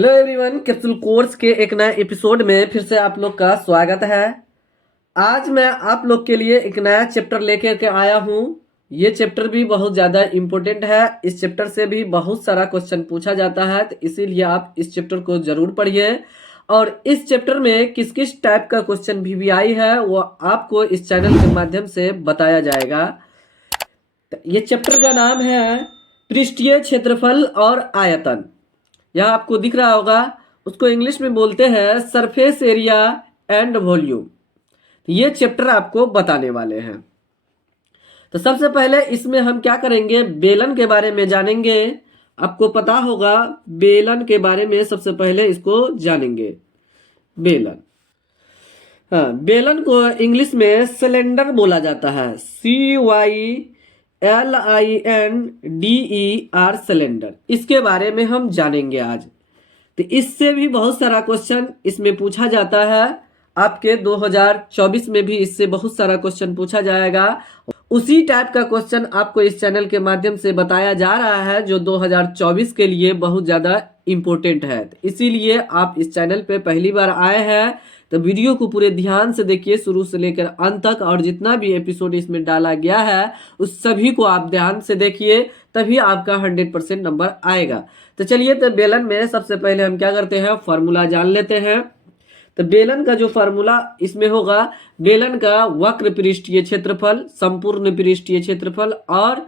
Hello everyone, capsule course के एक नए एपिसोड में फिर से आप लोग का स्वागत है। आज मैं आप लोग के लिए एक नया चैप्टर लेकर के आया हूँ। ये चैप्टर भी बहुत ज़्यादा इम्पोर्टेंट है। इस चैप्टर से भी बहुत सारा क्वेश्चन पूछा जाता है, तो इसीलिए आप इस चैप्टर को ज़रूर पढ़िए। और इस चैप्टर में किस किस टाइप का क्वेश्चन भी आई है वो आपको इस चैनल के माध्यम से बताया जाएगा। तो ये चैप्टर का नाम है पृष्ठीय क्षेत्रफल और आयतन। यह आपको दिख रहा होगा, उसको इंग्लिश में बोलते हैं सरफेस एरिया एंड वॉल्यूम। ये चैप्टर आपको बताने वाले हैं। तो सबसे पहले इसमें हम क्या करेंगे, बेलन के बारे में जानेंगे। आपको पता होगा बेलन के बारे में सबसे पहले इसको जानेंगे। बेलन, हाँ, बेलन को इंग्लिश में सिलेंडर बोला जाता है। CYLINDER सिलेंडर, इसके बारे में हम जानेंगे आज। तो इससे भी बहुत सारा क्वेश्चन इसमें पूछा जाता है। आपके 2024 में भी इससे बहुत सारा क्वेश्चन पूछा जाएगा। उसी टाइप का क्वेश्चन आपको इस चैनल के माध्यम से बताया जा रहा है जो 2024 के लिए बहुत ज़्यादा इम्पोर्टेंट है। तो इसीलिए आप इस चैनल पे पहली बार आए हैं तो वीडियो को पूरे ध्यान से देखिए, शुरू से लेकर अंत तक। और जितना भी एपिसोड इसमें डाला गया है उस सभी को आप ध्यान से देखिए, तभी आपका 100% नंबर आएगा। तो चलिए, तो बेलन में सबसे पहले हम क्या करते हैं, फार्मूला जान लेते हैं। तो बेलन का जो फार्मूला इसमें होगा, बेलन का वक्र पृष्ठीय क्षेत्रफल, संपूर्ण पृष्ठीय क्षेत्रफल और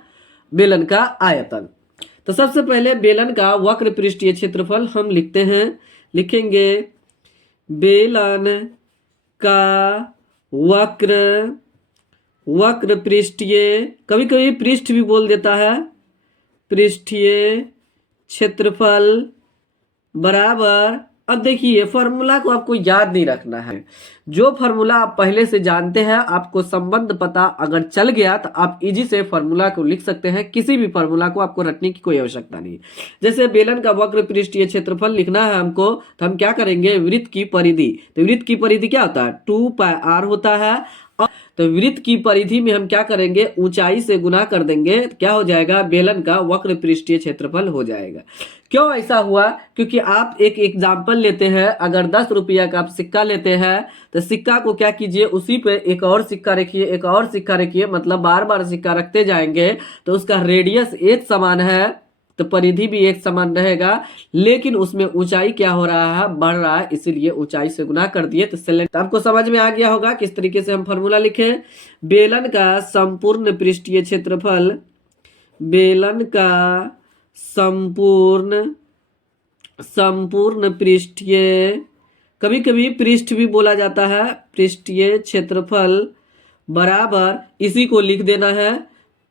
बेलन का आयतन। तो सबसे पहले बेलन का वक्र पृष्ठीय क्षेत्रफल हम लिखते हैं। लिखेंगे बेलन का वक्र पृष्ठीय, कभी कभी पृष्ठ भी बोल देता है, पृष्ठीय क्षेत्रफल बराबर। अब देखिए, फॉर्मूला को आपको याद नहीं रखना है। जो फॉर्मूला आप पहले से जानते हैं, आपको संबंध पता अगर चल गया तो आप इजी से फॉर्मूला को लिख सकते हैं। किसी भी फॉर्मूला को आपको रटने की कोई आवश्यकता नहीं। जैसे बेलन का वक्र पृष्ठीय क्षेत्रफल लिखना है हमको, तो हम क्या करेंगे, वृत्त की परिधि। तो वृत्त की परिधि क्या होता है, 2πr होता है। तो वृत्त की परिधि में हम क्या करेंगे, ऊंचाई से गुना कर देंगे, तो क्या हो जाएगा, बेलन का वक्र पृष्ठीय क्षेत्रफल हो जाएगा। क्यों ऐसा हुआ, क्योंकि आप एक एग्जाम्पल लेते हैं। अगर 10 रुपया का आप सिक्का लेते हैं तो सिक्का को क्या कीजिए, उसी पे एक और सिक्का रखिए, एक और सिक्का रखिए, मतलब बार बार सिक्का रखते जाएंगे तो उसका रेडियस एक समान है तो परिधि भी एक समान रहेगा, लेकिन उसमें ऊंचाई क्या हो रहा है, बढ़ रहा है, इसीलिए ऊंचाई से गुना कर दिए। तो सिलेंडर आपको समझ में आ गया होगा किस तरीके से हम फॉर्मूला लिखें। बेलन का संपूर्ण पृष्ठीय क्षेत्रफल, बेलन का संपूर्ण पृष्ठीय, कभी कभी पृष्ठ भी बोला जाता है, पृष्ठीय क्षेत्रफल बराबर, इसी को लिख देना है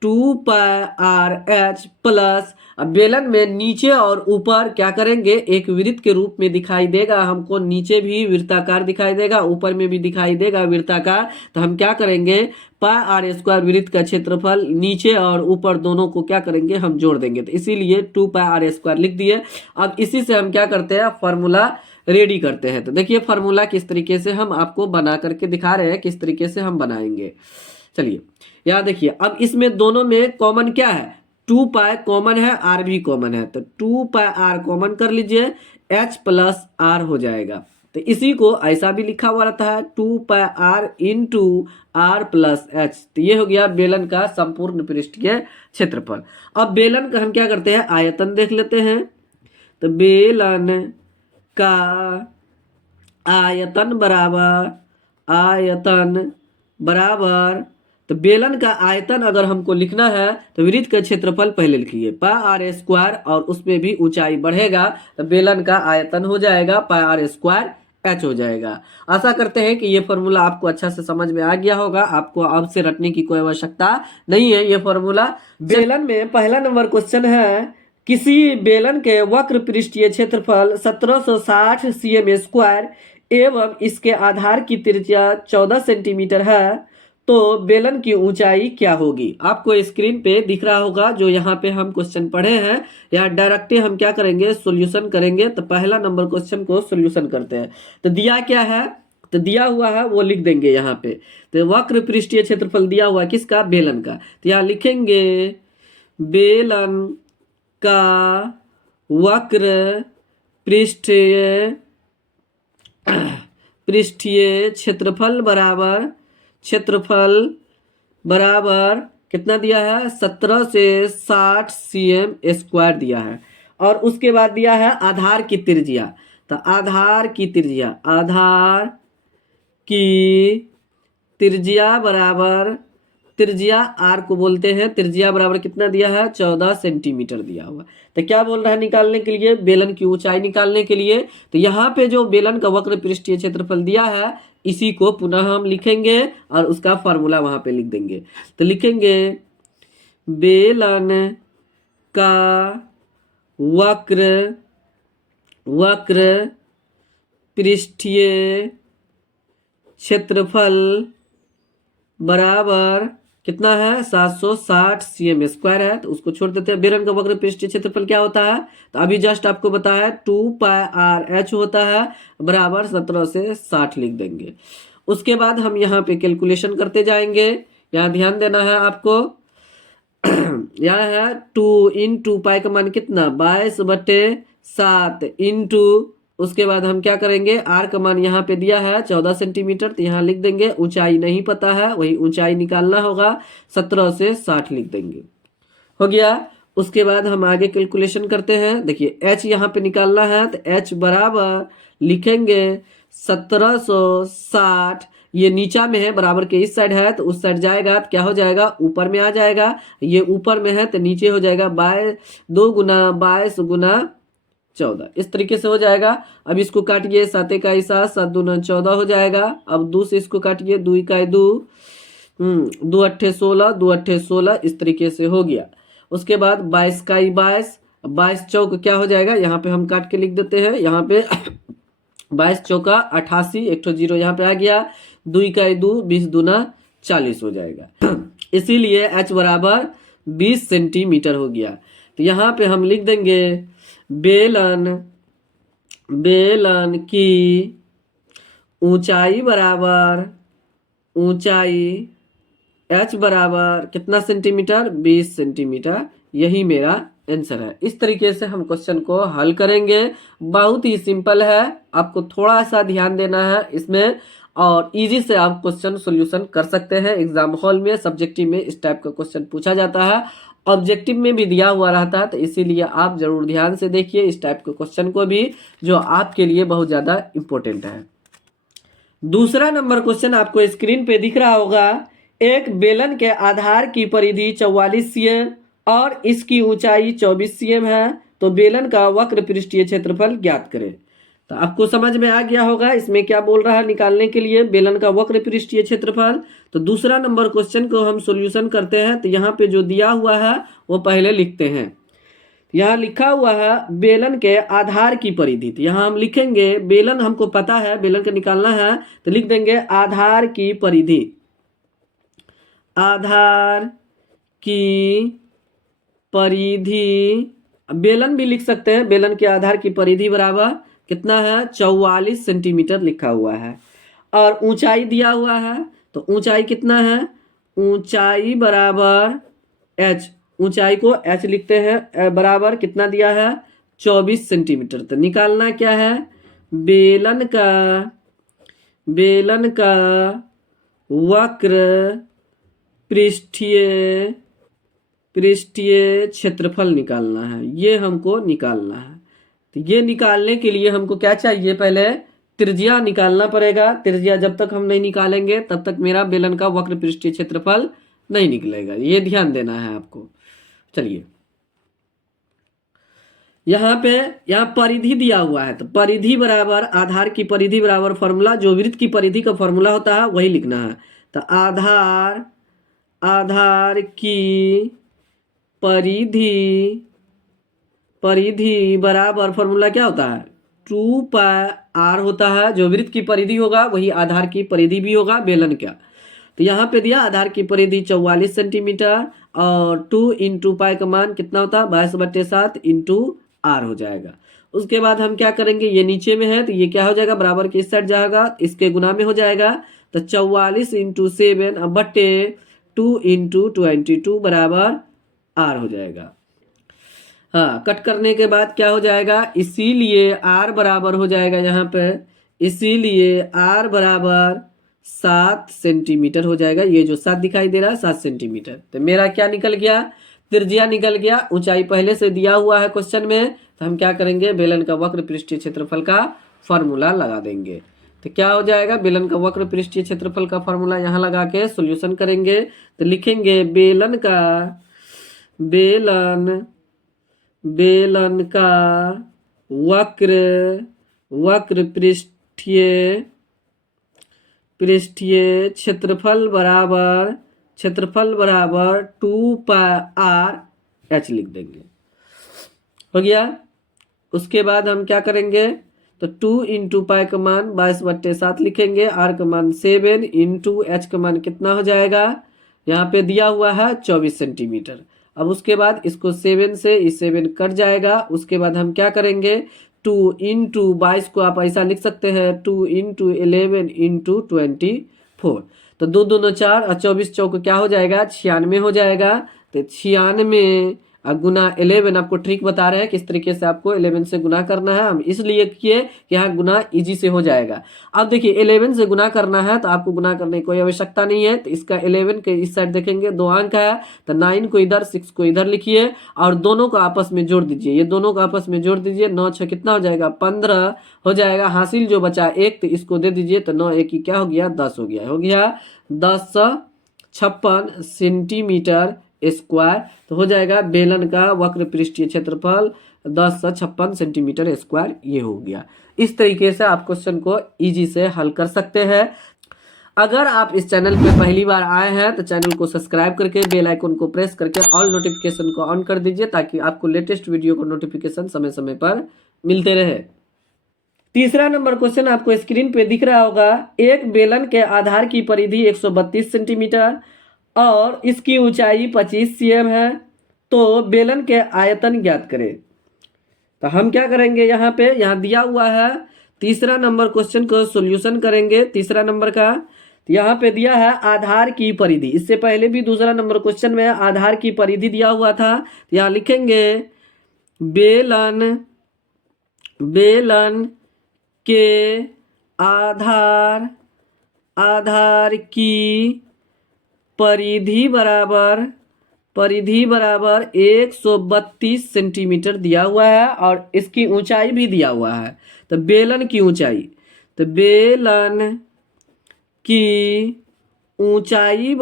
2πRh प्लस। अब बेलन में नीचे और ऊपर क्या करेंगे, एक वृत्त के रूप में दिखाई देगा हमको। नीचे भी वृत्ताकार दिखाई देगा, ऊपर में भी दिखाई देगा वृत्ताकार। तो हम क्या करेंगे, πr² वृत्त का क्षेत्रफल नीचे और ऊपर दोनों को क्या करेंगे, हम जोड़ देंगे। तो इसीलिए 2πr² लिख दिए। अब इसी से हम क्या करते हैं, फॉर्मूला रेडी करते हैं। तो देखिए फार्मूला किस तरीके से हम आपको बना करके दिखा रहे हैं, किस तरीके से हम बनाएंगे। चलिए यहाँ देखिए, अब इसमें दोनों में कॉमन क्या है, 2π कॉमन है, r भी कॉमन है। तो 2πr कॉमन कर लीजिए, h प्लस r हो जाएगा। तो इसी को ऐसा भी लिखा हुआ रहता है, 2πr into r plus h। तो ये हो गया बेलन का संपूर्ण पृष्ठीय क्षेत्रफल। अब बेलन का हम क्या करते हैं, आयतन देख लेते हैं। तो बेलन का आयतन बराबर, तो बेलन का आयतन अगर हमको लिखना है तो वृत्त का क्षेत्रफल पहले लिखिए, πr² और उसमें भी ऊंचाई बढ़ेगा तो बेलन का आयतन हो जाएगा πr² h हो जाएगा। आशा करते हैं कि ये फॉर्मूला आपको अच्छा से समझ में आ गया होगा। आपको अब से रटने की कोई आवश्यकता नहीं है। ये फॉर्मूला बेलन में पहला नंबर क्वेश्चन है, किसी बेलन के वक्र पृष्ठीय क्षेत्रफल 1760 cm² एवं इसके आधार की त्रिज्या 14 सेंटीमीटर है, तो बेलन की ऊंचाई क्या होगी। आपको स्क्रीन पे दिख रहा होगा जो यहाँ पे हम क्वेश्चन पढ़े हैं। यहाँ डायरेक्ट हम क्या करेंगे, सॉल्यूशन करेंगे। तो पहला नंबर क्वेश्चन को सॉल्यूशन करते हैं। तो दिया क्या है, तो दिया हुआ है वो लिख देंगे यहाँ पे। तो वक्र पृष्ठीय क्षेत्रफल दिया हुआ किसका, बेलन का। तो यहाँ लिखेंगे बेलन का वक्र पृष्ठीय पृष्ठीय क्षेत्रफल बराबर कितना दिया है 17 से 60 cm स्क्वायर दिया है। और उसके बाद दिया है आधार की त्रिज्या। तो आधार की त्रिज्या बराबर, त्रिज्या आर को बोलते हैं, त्रिज्या बराबर कितना दिया है 14 सेंटीमीटर दिया हुआ। तो क्या बोल रहा है निकालने के लिए, बेलन की ऊंचाई निकालने के लिए। तो यहाँ पे जो बेलन का वक्र पृष्ठीय क्षेत्रफल दिया है इसी को पुनः हम लिखेंगे और उसका फार्मूला वहां पे लिख देंगे। तो लिखेंगे बेलन का वक्र पृष्ठीय क्षेत्रफल बराबर कितना है 760 cm स्क्वायर है। तो उसको छोड़ देते हैं। बेलन का वक्र पृष्ठीय क्षेत्रफल क्या होता है, तो अभी जस्ट आपको बताया 2πr/h होता है, बराबर 17 से 60 लिख देंगे। उसके बाद हम यहाँ पे कैलकुलेशन करते जाएंगे। यहाँ ध्यान देना है आपको। यहाँ है 2 × पाई का मान कितना 22/7 इंटू, उसके बाद हम क्या करेंगे, आर का मान यहाँ पे दिया है 14 सेंटीमीटर, तो यहाँ लिख देंगे। ऊंचाई नहीं पता है, वही ऊंचाई निकालना होगा, 17 से 60 लिख देंगे। हो गया। उसके बाद हम आगे कैलकुलेशन करते हैं। देखिए एच यहाँ पे निकालना है, तो एच बराबर लिखेंगे 1760, ये नीचा में है, बराबर के इस साइड है, तो उस साइड जाएगा तो क्या हो जाएगा, ऊपर में आ जाएगा। ये ऊपर में है तो नीचे हो जाएगा 2 गुना 22 गुना 14, इस तरीके से हो जाएगा। अब इसको काटिए, 7 का 7, 7 दूना 14 हो जाएगा। अब 2 से इसको काटिए, 2 का 2, 2 अट्ठे 16, 2 अट्ठे 16, इस तरीके से हो गया। उसके बाद 22 का 22, 22 चौक क्या हो जाएगा, यहाँ पे हम काट के लिख देते हैं। यहाँ पे 22 चौका 88, एक ठो जीरो यहाँ पे आ गया। 2 का 2, 20 दूना 40 हो जाएगा। इसीलिए h बराबर 20 सेंटीमीटर हो गया। तो यहाँ पे हम लिख देंगे बेलन की ऊंचाई h बराबर कितना सेंटीमीटर 20 सेंटीमीटर। यही मेरा आंसर है। इस तरीके से हम क्वेश्चन को हल करेंगे। बहुत ही सिंपल है, आपको थोड़ा सा ध्यान देना है इसमें, और इजी से आप क्वेश्चन सॉल्यूशन कर सकते हैं। एग्जाम हॉल में सब्जेक्टिव में इस टाइप का क्वेश्चन पूछा जाता है, ऑब्जेक्टिव में भी दिया हुआ रहता है। तो इसीलिए आप जरूर ध्यान से देखिए इस टाइप के क्वेश्चन को भी, जो आपके लिए बहुत ज़्यादा इम्पोर्टेंट है। दूसरा नंबर क्वेश्चन आपको स्क्रीन पे दिख रहा होगा। एक बेलन के आधार की परिधि 44 cm और इसकी ऊंचाई 24 cm है, तो बेलन का वक्र पृष्ठीय क्षेत्रफल ज्ञात करें। तो आपको समझ में आ गया होगा इसमें क्या बोल रहा है निकालने के लिए, बेलन का वक्र पृष्ठीय क्षेत्रफल। तो दूसरा नंबर क्वेश्चन को हम सॉल्यूशन करते हैं। तो यहाँ पे जो दिया हुआ है वो पहले लिखते हैं। यहाँ लिखा हुआ है बेलन के आधार की परिधि। तो यहाँ हम लिखेंगे, बेलन हमको पता है, बेलन का निकालना है, तो लिख देंगे आधार की परिधि। आधार की परिधि, बेलन भी लिख सकते हैं। बेलन के आधार की परिधि बराबर कितना है 44 सेंटीमीटर लिखा हुआ है। और ऊंचाई दिया हुआ है, तो ऊंचाई कितना है, ऊंचाई बराबर h, ऊंचाई को h लिखते हैं, बराबर कितना दिया है 24 सेंटीमीटर। तो निकालना क्या है, बेलन का वक्र पृष्ठीय क्षेत्रफल निकालना है। ये हमको निकालना है। तो ये निकालने के लिए हमको क्या चाहिए, पहले त्रिज्या निकालना पड़ेगा। त्रिज्या जब तक हम नहीं निकालेंगे तब तक मेरा बेलन का वक्र पृष्ठीय क्षेत्रफल नहीं निकलेगा, ये ध्यान देना है आपको। चलिए यहाँ परिधि दिया हुआ है, तो परिधि बराबर आधार की परिधि बराबर फॉर्मूला, जो वृत्त की परिधि का फॉर्मूला होता है वही लिखना है। तो आधार की परिधि बराबर फॉर्मूला क्या होता है 2πr होता है। जो वृत्त की परिधि होगा वही आधार की परिधि भी होगा बेलन का। तो यहाँ पे दिया आधार की परिधि 44 सेंटीमीटर और 2 × पाई का मान कितना होता है 22/7 × r हो जाएगा। उसके बाद हम क्या करेंगे, ये नीचे में है तो ये क्या हो जाएगा, बराबर के इस साइड जाएगा, इसके गुना में हो जाएगा। तो 44 × 7 बट्टे 2 × 22 बराबर r हो जाएगा। हाँ, कट करने के बाद क्या हो जाएगा, इसीलिए आर बराबर हो जाएगा यहाँ पे, इसीलिए आर बराबर 7 सेंटीमीटर हो जाएगा। ये जो 7 दिखाई दे रहा है 7 सेंटीमीटर। तो मेरा क्या निकल गया, त्रिज्या निकल गया। ऊंचाई पहले से दिया हुआ है क्वेश्चन में, तो हम क्या करेंगे, बेलन का वक्र पृष्ठीय क्षेत्रफल का फॉर्मूला लगा देंगे। तो क्या हो जाएगा, बेलन का वक्र पृष्ठीय क्षेत्रफल का फॉर्मूला यहाँ लगा के सोल्यूशन करेंगे। तो लिखेंगे बेलन का वक्र पृष्ठीय क्षेत्रफल बराबर 2πr h लिख देंगे। हो गया। उसके बाद हम क्या करेंगे, तो 2 इंटू पाई का मान 22/7 लिखेंगे, आर का मान 7 इंटू एच का मान कितना हो जाएगा, यहाँ पे दिया हुआ है 24 सेंटीमीटर। अब उसके बाद इसको 7 से इस 7 कट जाएगा। उसके बाद हम क्या करेंगे, 2 इंटू 22 को आप ऐसा लिख सकते हैं 2 इंटू 11 इंटू 24। तो 2 दूनो 4 और 24 चौको क्या हो जाएगा, 96 हो जाएगा। तो 96 गुना 11, आपको ट्रिक बता रहे हैं किस तरीके से आपको 11 से गुना करना है। हम इसलिए किए कि यहाँ गुना इजी से हो जाएगा। अब देखिए 11 से गुना करना है तो आपको गुना करने की कोई आवश्यकता नहीं है। तो इसका 11 के इस साइड देखेंगे 2 अंक है, तो 9 को इधर 6 को इधर लिखिए और दोनों को आपस में जोड़ दीजिए। ये दोनों को आपस में जोड़ दीजिए, 9 6 कितना हो जाएगा, 15 हो जाएगा। हासिल जो बचा 1, तो इसको दे दीजिए, तो 9 1 की क्या हो गया, 10 हो गया। 1056 सेंटीमीटर स्क्वायर। तो हो जाएगा बेलन का वक्र पृष्ठीय क्षेत्रफल 1056 सेंटीमीटर स्क्वायर। ये हो गया। इस तरीके से आप क्वेश्चन को इजी से हल कर सकते हैं। अगर आप इस चैनल पे पहली बार आए हैं तो चैनल को सब्सक्राइब करके बेल आइकन को प्रेस करके ऑल नोटिफिकेशन को ऑन कर दीजिए, ताकि आपको लेटेस्ट वीडियो को नोटिफिकेशन समय समय पर मिलते रहे। तीसरा नंबर क्वेश्चन आपको स्क्रीन पे दिख रहा होगा। एक बेलन के आधार की परिधि 132 सेंटीमीटर और इसकी ऊंचाई 25 cm है, तो बेलन के आयतन ज्ञात करें। तो हम क्या करेंगे, यहाँ पे यहाँ दिया हुआ है तीसरा नंबर क्वेश्चन को सॉल्यूशन करेंगे। तीसरा नंबर का यहाँ पे दिया है आधार की परिधि। इससे पहले भी दूसरा नंबर क्वेश्चन में आधार की परिधि दिया हुआ था। यहाँ लिखेंगे बेलन के आधार की परिधि बराबर 132 सेंटीमीटर दिया हुआ है और इसकी ऊंचाई भी दिया हुआ है। तो बेलन की ऊंचाई, तो बेलन की ऊंचाई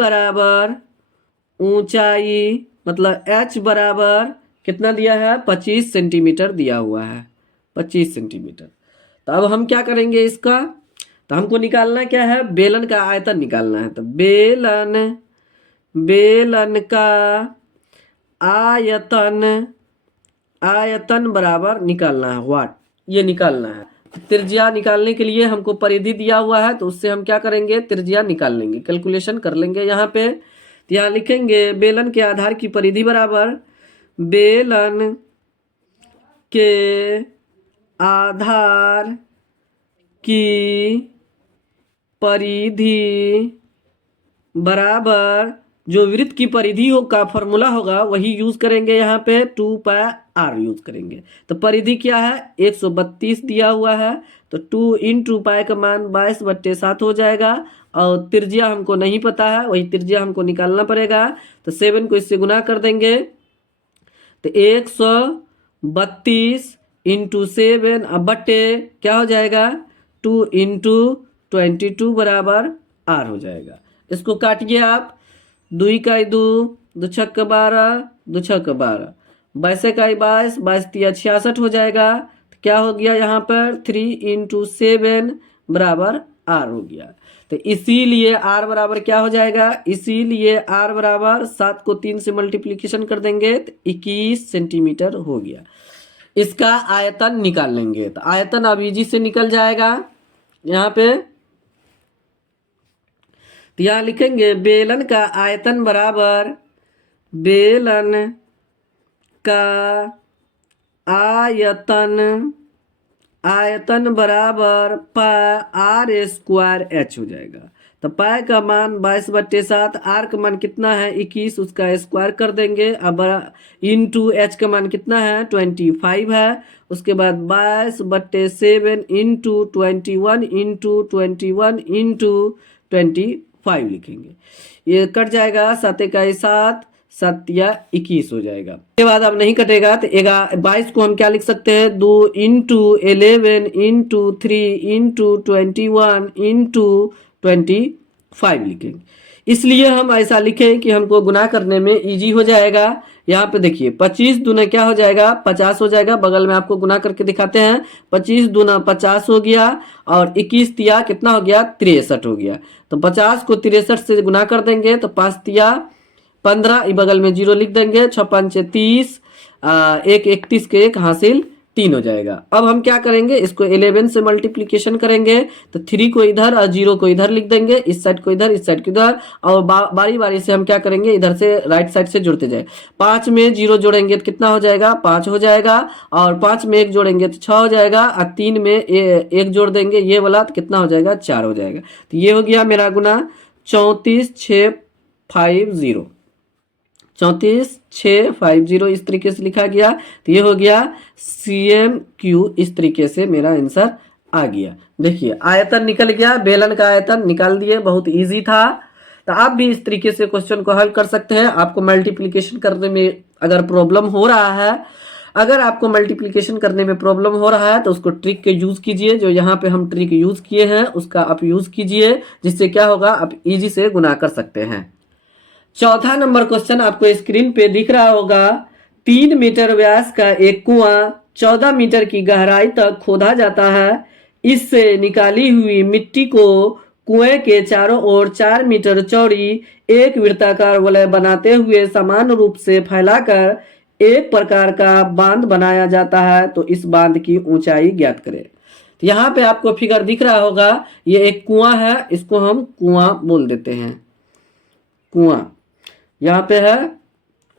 मतलब h बराबर कितना दिया है, 25 सेंटीमीटर दिया हुआ है, 25 सेंटीमीटर। तो अब हम क्या करेंगे इसका, तो हमको निकालना क्या है, बेलन का आयतन निकालना है। तो बेलन का आयतन बराबर निकालना है, वाट, ये निकालना है। त्रिज्या निकालने के लिए हमको परिधि दिया हुआ है, तो उससे हम क्या करेंगे, त्रिज्या निकाल लेंगे, कैलकुलेशन कर लेंगे यहाँ पे। तो यहाँ लिखेंगे बेलन के आधार की परिधि बराबर बेलन के आधार की परिधि बराबर जो वृत्त की परिधि हो का फॉर्मूला होगा वही यूज करेंगे, यहाँ पे 2πr यूज करेंगे। तो परिधि क्या है, 132 दिया हुआ है, तो 2 इंटू पाई का मान 22/7 हो जाएगा। और त्रिज्या हमको नहीं पता है, वही त्रिज्या हमको निकालना पड़ेगा। तो 7 को इससे गुना कर देंगे, तो 132 इंटू 7 बट्टे क्या हो जाएगा, 2 इंटू 22 बराबर r हो जाएगा। इसको काटिए आप, 2 का 2, 2 छक 12, 2 छक 12, 22 का 22, 22 तिया 66 हो जाएगा। तो क्या हो गया यहाँ पर, 3 इंटू 7 बराबर r हो गया। तो इसीलिए r बराबर क्या हो जाएगा, इसीलिए r बराबर 7 को 3 से मल्टीप्लीकेशन कर देंगे तो 21 सेंटीमीटर हो गया। इसका आयतन निकाल लेंगे, तो आयतन अब इजी से निकल जाएगा यहाँ पे। तो यहाँ लिखेंगे बेलन का आयतन बराबर बेलन का आयतन बराबर r² h हो जाएगा। तो पाई का मान 22/7, आर का मान कितना है 21, उसका स्क्वायर कर देंगे। अब इंटू एच का मान कितना है 25 है। उसके बाद 22/7 इंटू 21 इंटू 21 इंटू 25 लिखेंगे। ये कट जाएगा, 7 का 7, 7 या 21 हो जाएगा। उसके बाद अब नहीं कटेगा तो 22 को हम क्या लिख सकते हैं 2 इंटू 11 इंटू 3 इंटू 21 इंटू 25 लिखेंगे। इसलिए हम ऐसा लिखें कि हमको गुना करने में इजी हो जाएगा। यहाँ पे देखिए 25 दूना क्या हो जाएगा 50 हो जाएगा। बगल में आपको गुना करके दिखाते हैं। 25 दूना 50 हो गया और 21 तिया कितना हो गया 63 हो गया। तो 50 को 63 से गुना कर देंगे तो 5 तिया 15, बगल में 0 लिख देंगे। 6 5 30, 1 31 के 1 हासिल 3 हो जाएगा। अब हम क्या करेंगे इसको 11 से मल्टीप्लिकेशन करेंगे तो 3 को इधर और 0 को इधर लिख देंगे, इस साइड को इधर इस साइड को इधर, और बारी बारी से हम क्या करेंगे इधर से राइट साइड से जुड़ते जाए। 5 में 0 जोड़ेंगे तो कितना हो जाएगा 5 हो जाएगा, और 5 में 1 जोड़ेंगे तो 6 हो जाएगा, और 3 में 1 जोड़ देंगे ये वाला तो कितना हो जाएगा 4 हो जाएगा। तो ये हो गया मेरा गुना 34,650, 34,650 इस तरीके से लिखा गया। तो ये हो गया CMQ, इस तरीके से मेरा आंसर आ गया। देखिए आयतन निकल गया, बेलन का आयतन निकाल दिए, बहुत इजी था। तो आप भी इस तरीके से क्वेश्चन को हल कर सकते हैं। आपको मल्टीप्लिकेशन करने में अगर प्रॉब्लम हो रहा है, अगर आपको मल्टीप्लिकेशन करने में प्रॉब्लम हो रहा है तो उसको ट्रिक के यूज कीजिए। जो यहाँ पे हम ट्रिक यूज किए हैं उसका आप यूज कीजिए, जिससे क्या होगा आप इजी से गुना कर सकते हैं। चौथा नंबर क्वेश्चन आपको स्क्रीन पे दिख रहा होगा। 3 मीटर व्यास का एक कुआं 14 मीटर की गहराई तक खोदा जाता है। इससे निकाली हुई मिट्टी को कुएं के चारों ओर 4 मीटर चौड़ी एक वृत्ताकार वलय बनाते हुए समान रूप से फैलाकर एक प्रकार का बांध बनाया जाता है। तो इस बांध की ऊंचाई ज्ञात करें। तो यहाँ पे आपको फिगर दिख रहा होगा, ये एक कुआं है, इसको हम कुआं बोल देते हैं। कुआं यहाँ पे है,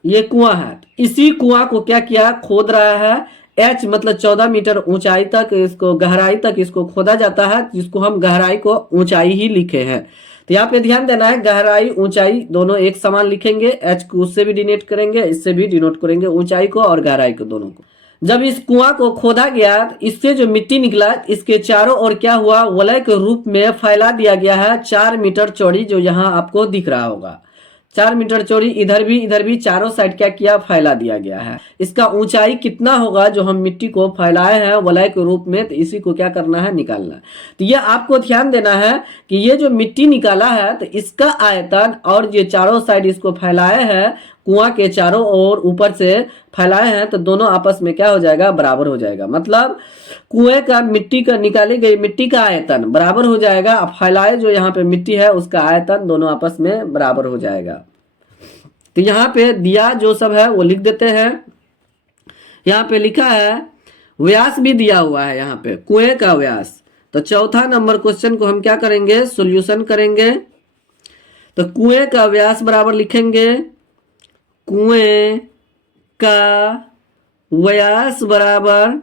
ये कुआं है। इसी कुआं को क्या किया खोद रहा है। H मतलब 14 मीटर ऊंचाई तक इसको गहराई तक इसको खोदा जाता है, जिसको हम गहराई को ऊंचाई ही लिखे हैं। तो यहाँ पे ध्यान देना है, गहराई ऊंचाई दोनों एक समान लिखेंगे। H को उससे भी डिनोट करेंगे, इससे भी डिनोट करेंगे, ऊंचाई को और गहराई को दोनों को। जब इस कुआं को खोदा गया इससे जो मिट्टी निकला इसके चारों ओर क्या हुआ वलय के रूप में फैला दिया गया है 4 मीटर चौड़ी, जो यहाँ आपको दिख रहा होगा 4 मीटर चौड़ी। इधर भी चारों साइड क्या किया फैला दिया गया है। इसका ऊंचाई कितना होगा जो हम मिट्टी को फैलाए हैं वलय के रूप में, तो इसी को क्या करना है निकालना है। तो ये आपको ध्यान देना है कि ये जो मिट्टी निकाला है तो इसका आयतन और ये चारों साइड इसको फैलाए हैं कुआं के चारों ओर ऊपर से फैलाए हैं, तो दोनों आपस में क्या हो जाएगा बराबर हो जाएगा। मतलब कुएं का मिट्टी का निकाली गई मिट्टी का आयतन बराबर हो जाएगा, अब फैलाए जो यहाँ पे मिट्टी है उसका आयतन दोनों आपस में बराबर हो जाएगा। तो यहाँ पे दिया जो सब है वो लिख देते हैं। यहाँ पे लिखा है व्यास भी दिया हुआ है यहाँ पे कुएं का व्यास। तो चौथा नंबर क्वेश्चन को हम क्या करेंगे सॉल्यूशन करेंगे। तो कुएं का व्यास बराबर लिखेंगे कुएं का व्यास बराबर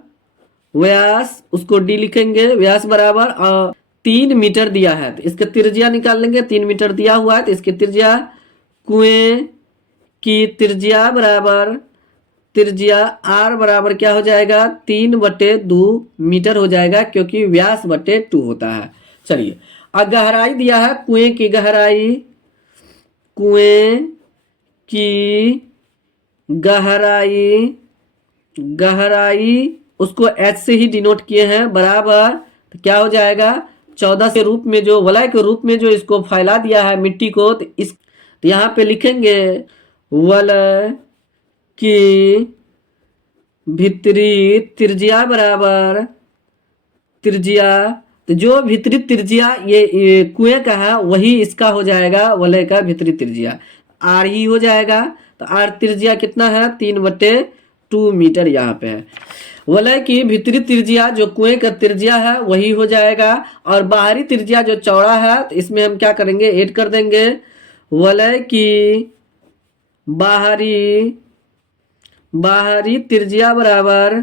व्यास, उसको डी लिखेंगे, व्यास बराबर 3 मीटर दिया है तो इसका त्रिज्या निकाल लेंगे। 3 मीटर दिया हुआ है तो इसकी त्रिज्या कुएं की त्रिज्या बराबर त्रिज्या आर बराबर क्या हो जाएगा 3/2 मीटर हो जाएगा, क्योंकि व्यास बटे 2 होता है। चलिए अब गहराई दिया है कुएं की गहराई, कुएं की गहराई उसको H से ही डिनोट किए हैं बराबर। तो क्या हो जाएगा 14 के रूप में जो वलय के रूप में जो इसको फैला दिया है मिट्टी को, तो इस तो यहाँ पे लिखेंगे वलय की भीतरी त्रिज्या बराबर त्रिज्या, तो जो भीतरी त्रिज्या ये कुएं का है वही इसका हो जाएगा वलय का भीतरी त्रिज्या आर ही हो जाएगा। तो आर त्रिज्या कितना है 3/2 मीटर यहाँ पे है। वलय की भीतरी त्रिज्या जो कुएं का त्रिज्या है वही हो जाएगा, और बाहरी त्रिज्या जो चौड़ा है तो इसमें हम क्या करेंगे ऐड कर देंगे वलय की बाहरी त्रिज्या बराबर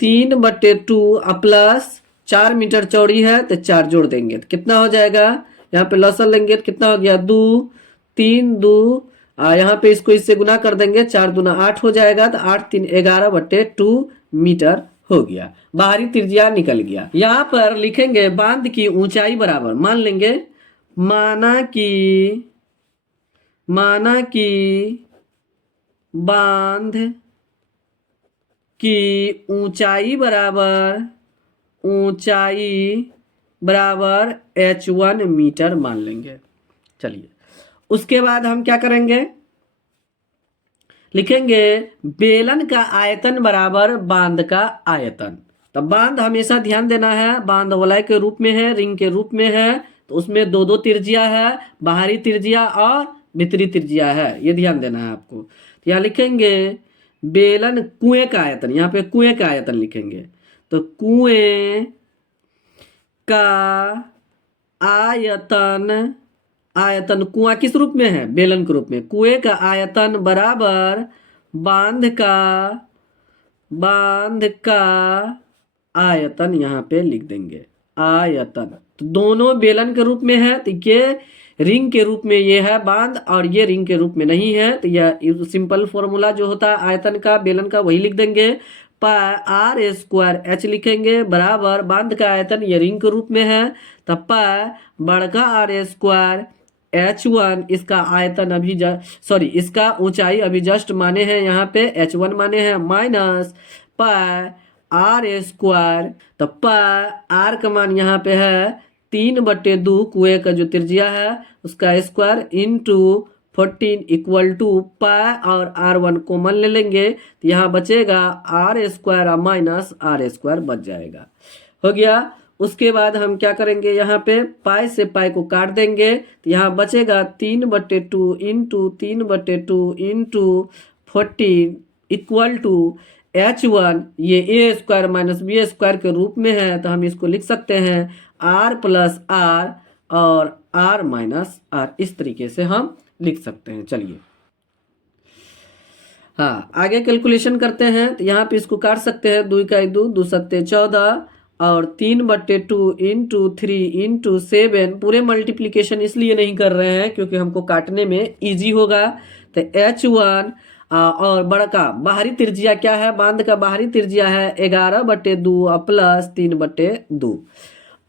3/2 प्लस 4 मीटर चौड़ी है तो 4 जोड़ देंगे तो कितना हो जाएगा, यहाँ पे लसन लेंगे तो कितना हो गया 2 3 2, यहाँ पे इसको इससे गुना कर देंगे, 4 दूना 8 हो जाएगा तो 8 3 11/2 मीटर हो गया। बाहरी त्रिज्या निकल गया। यहाँ पर लिखेंगे बांध की ऊंचाई बराबर, मान लेंगे माना कि बांध की ऊंचाई बराबर h1 मीटर मान लेंगे। चलिए उसके बाद हम क्या करेंगे, लिखेंगे बेलन का आयतन बराबर बांध का आयतन। तो बांध हमेशा ध्यान देना है, बांध वलय के रूप में है, रिंग के रूप में है, तो उसमें दो दो त्रिज्या है, बाहरी त्रिज्या और भीतरी त्रिज्या है, ये ध्यान देना है आपको। तो यहाँ लिखेंगे बेलन कुएं का आयतन, यहाँ पे कुएं का आयतन लिखेंगे, तो कुएं का आयतन कुआं किस रूप में है, बेलन के रूप में, कुएं का आयतन बराबर बांध का आयतन, यहाँ पे लिख देंगे आयतन। तो दोनों बेलन के रूप में है, तो ये रिंग के रूप में ये है बांध और ये रिंग के रूप में नहीं है, तो यह सिंपल फॉर्मूला जो होता है आयतन का बेलन का वही लिख देंगे। पाई r² h लिखेंगे बराबर बांध का आयतन ये रिंग के रूप में है, तो पाई बड़का r² h1, इसका आयतन अभी इसका ऊंचाई अभी जस्ट माने हैं यहाँ पे h1 माने हैं, माइनस पाई r², तो पाई r का मान यहाँ पे है 3/2, कुएं का जो त्रिज्या है उसका स्क्वायर इंटू 14 इक्वल टू पाई और r1 कॉमन ले लेंगे तो यहाँ बचेगा r² माइनस r² बच जाएगा, हो गया। उसके बाद हम क्या करेंगे, यहाँ पे पाई से पाई को काट देंगे तो यहाँ बचेगा 3/2 into 3/2 into 14 equal to h1, ये a² माइनस b² के रूप में है, तो हम इसको लिख सकते हैं r प्लस r और r माइनस r, इस तरीके से हम लिख सकते हैं। चलिए हाँ आगे कैलकुलेशन करते हैं, तो यहाँ पे इसको काट सकते हैं, 2 का 2 2 सत्ते 14 और 3/2 इंटू 3 इंटू 7, पूरे मल्टीप्लीकेशन इसलिए नहीं कर रहे हैं क्योंकि हमको काटने में इजी होगा। तो h1 और बड़का बाहरी त्रिज्या क्या है, बांध का बाहरी त्रिज्या है 11/2 प्लस 3/2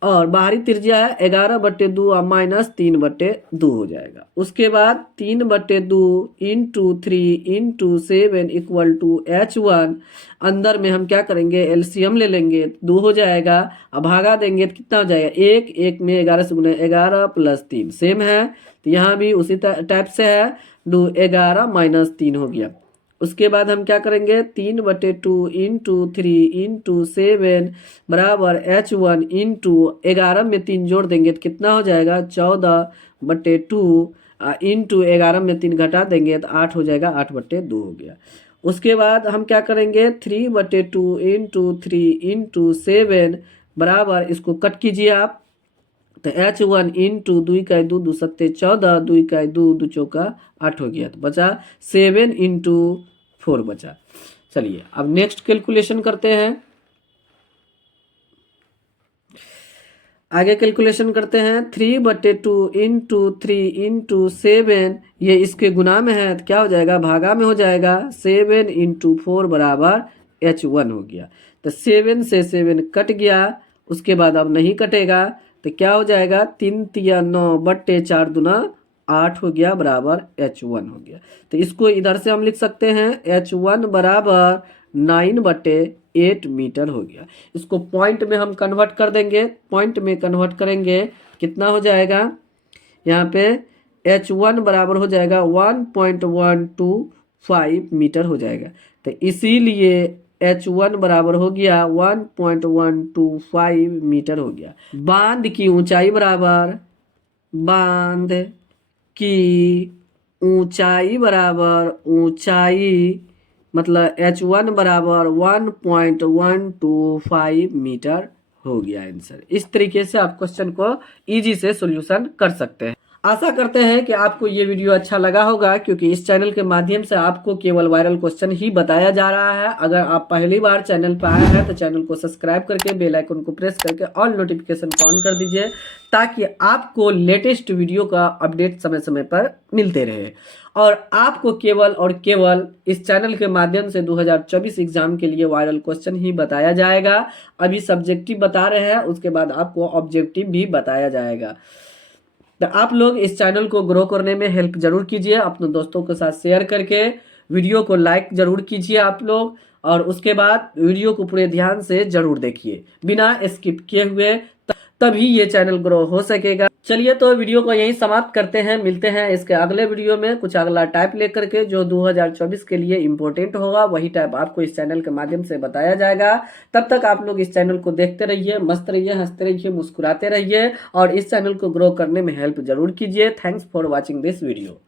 और बाहरी त्रिज्या है 11/2 और माइनस 3/2 हो जाएगा। उसके बाद 3/2 into 3 into 7 equal to h1, अंदर में हम क्या करेंगे एलसीएम ले लेंगे, 2 हो जाएगा, अब भागा देंगे तो कितना हो जाएगा 1 1 में 11 से गुना 11 प्लस 3 सेम है, तो यहाँ भी उसी टाइप से है, 2 11 माइनस 3 हो गया। उसके बाद हम क्या करेंगे 3/2 इंटू 3 इंटू 7 बराबर h1 इंटू 11 में 3 जोड़ देंगे तो कितना हो जाएगा 14/2 इंटू 11 में 3 घटा देंगे तो 8 हो जाएगा, 8/2 हो गया। उसके बाद हम क्या करेंगे 3/2 इंटू 3 इंटू 7 बराबर, इसको कट कीजिए आप, तो h1 इंटू 2 का 2 2 सत्ते 14 2 का 2 2 चौका 8 हो गया, तो बचा 7 इंटू 4 बचा। चलिए अब नेक्स्ट कैलकुलेशन करते हैं, आगे कैलकुलेशन करते हैं 3/2 इंटू 3 इंटू 7, ये इसके गुना में है तो क्या हो जाएगा भागा में हो जाएगा, 7 इंटू 4 बराबर h1 हो गया, तो 7 से 7 कट गया। उसके बाद अब नहीं कटेगा तो क्या हो जाएगा 3 3 9/4 दूना 8 हो गया बराबर h1 हो गया। तो इसको इधर से हम लिख सकते हैं h1 बराबर 9/8 मीटर हो गया। इसको पॉइंट में हम कन्वर्ट कर देंगे, पॉइंट में कन्वर्ट करेंगे कितना हो जाएगा, यहाँ पे h1 बराबर हो जाएगा 1.125 मीटर हो जाएगा, तो इसीलिए h1 बराबर हो गया 1.125 मीटर हो गया। बांध की ऊंचाई बराबर, बांध की ऊंचाई बराबर, ऊंचाई मतलब h1 बराबर 1.125 मीटर हो गया आंसर। इस तरीके से आप क्वेश्चन को इजी से सॉल्यूशन कर सकते हैं। आशा करते हैं कि आपको ये वीडियो अच्छा लगा होगा, क्योंकि इस चैनल के माध्यम से आपको केवल वायरल क्वेश्चन ही बताया जा रहा है। अगर आप पहली बार चैनल पर आए हैं तो चैनल को सब्सक्राइब करके बेल आइकन को प्रेस करके ऑल नोटिफिकेशन को ऑन कर दीजिए, ताकि आपको लेटेस्ट वीडियो का अपडेट समय समय पर मिलते रहे और आपको केवल और केवल इस चैनल के माध्यम से 2024 एग्जाम के लिए वायरल क्वेश्चन ही बताया जाएगा। अभी सब्जेक्टिव बता रहे हैं, उसके बाद आपको ऑब्जेक्टिव भी बताया जाएगा। तो आप लोग इस चैनल को ग्रो करने में हेल्प जरूर कीजिए, अपने दोस्तों के साथ शेयर करके वीडियो को लाइक जरूर कीजिए आप लोग, और उसके बाद वीडियो को पूरे ध्यान से जरूर देखिए बिना स्किप किए हुए, तभी ये चैनल ग्रो हो सकेगा। चलिए तो वीडियो को यहीं समाप्त करते हैं, मिलते हैं इसके अगले वीडियो में कुछ अगला टाइप लेकर के, जो 2024 के लिए इम्पोर्टेंट होगा वही टाइप आपको इस चैनल के माध्यम से बताया जाएगा। तब तक आप लोग इस चैनल को देखते रहिए, मस्त रहिए, हंसते रहिए, मुस्कुराते रहिए और इस चैनल को ग्रो करने में हेल्प जरूर कीजिए। Thanks for watching this video.